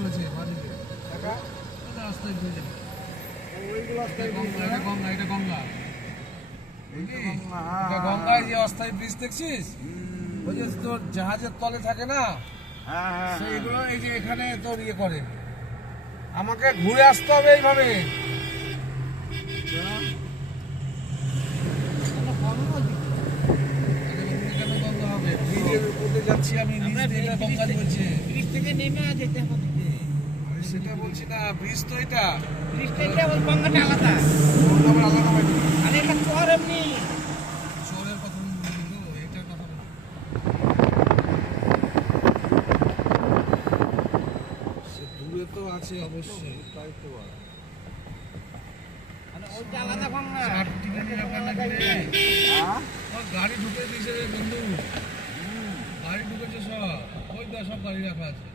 তুলেছে বাড়িতে রাস্তায় ধুয়ে যাবে। এটা গঙ্গা গঙ্গায় যে অস্থায়ী ব্রিজ দেখছিস, ওই যে তোর জাহাজের তলে থাকে না, সেইগুলো এই যে এখানে তোর ইয়ে করে। আমাকে ঘুরে আসতে হবে এইভাবে। কেন গঙ্গা হবে? ব্রিজের উপরে যাচ্ছি আমি, নিচ দিয়ে গঙ্গা বলছে। ব্রিজ থেকে নেমে যেতে হবে। সেটা বলছি না, ব্রিজ তো এটা। ব্রিজটা এটা ওই গঙ্গাটা আলাদা। গঙ্গা আবার আলাদা হয়। আরে এটা চর এমনি। শহরের কথা বলছি তো, এটার কথা বলছি। সে দূরে তো আছে অবশ্যই, তাই তো। মানে ওইটা আলাদা গঙ্গা। গাড়ি ঢুকে দিয়েছে রে বন্ধু, গাড়ি ঢুকেছে সব, ওই সব গাড়ি রাখা আছে।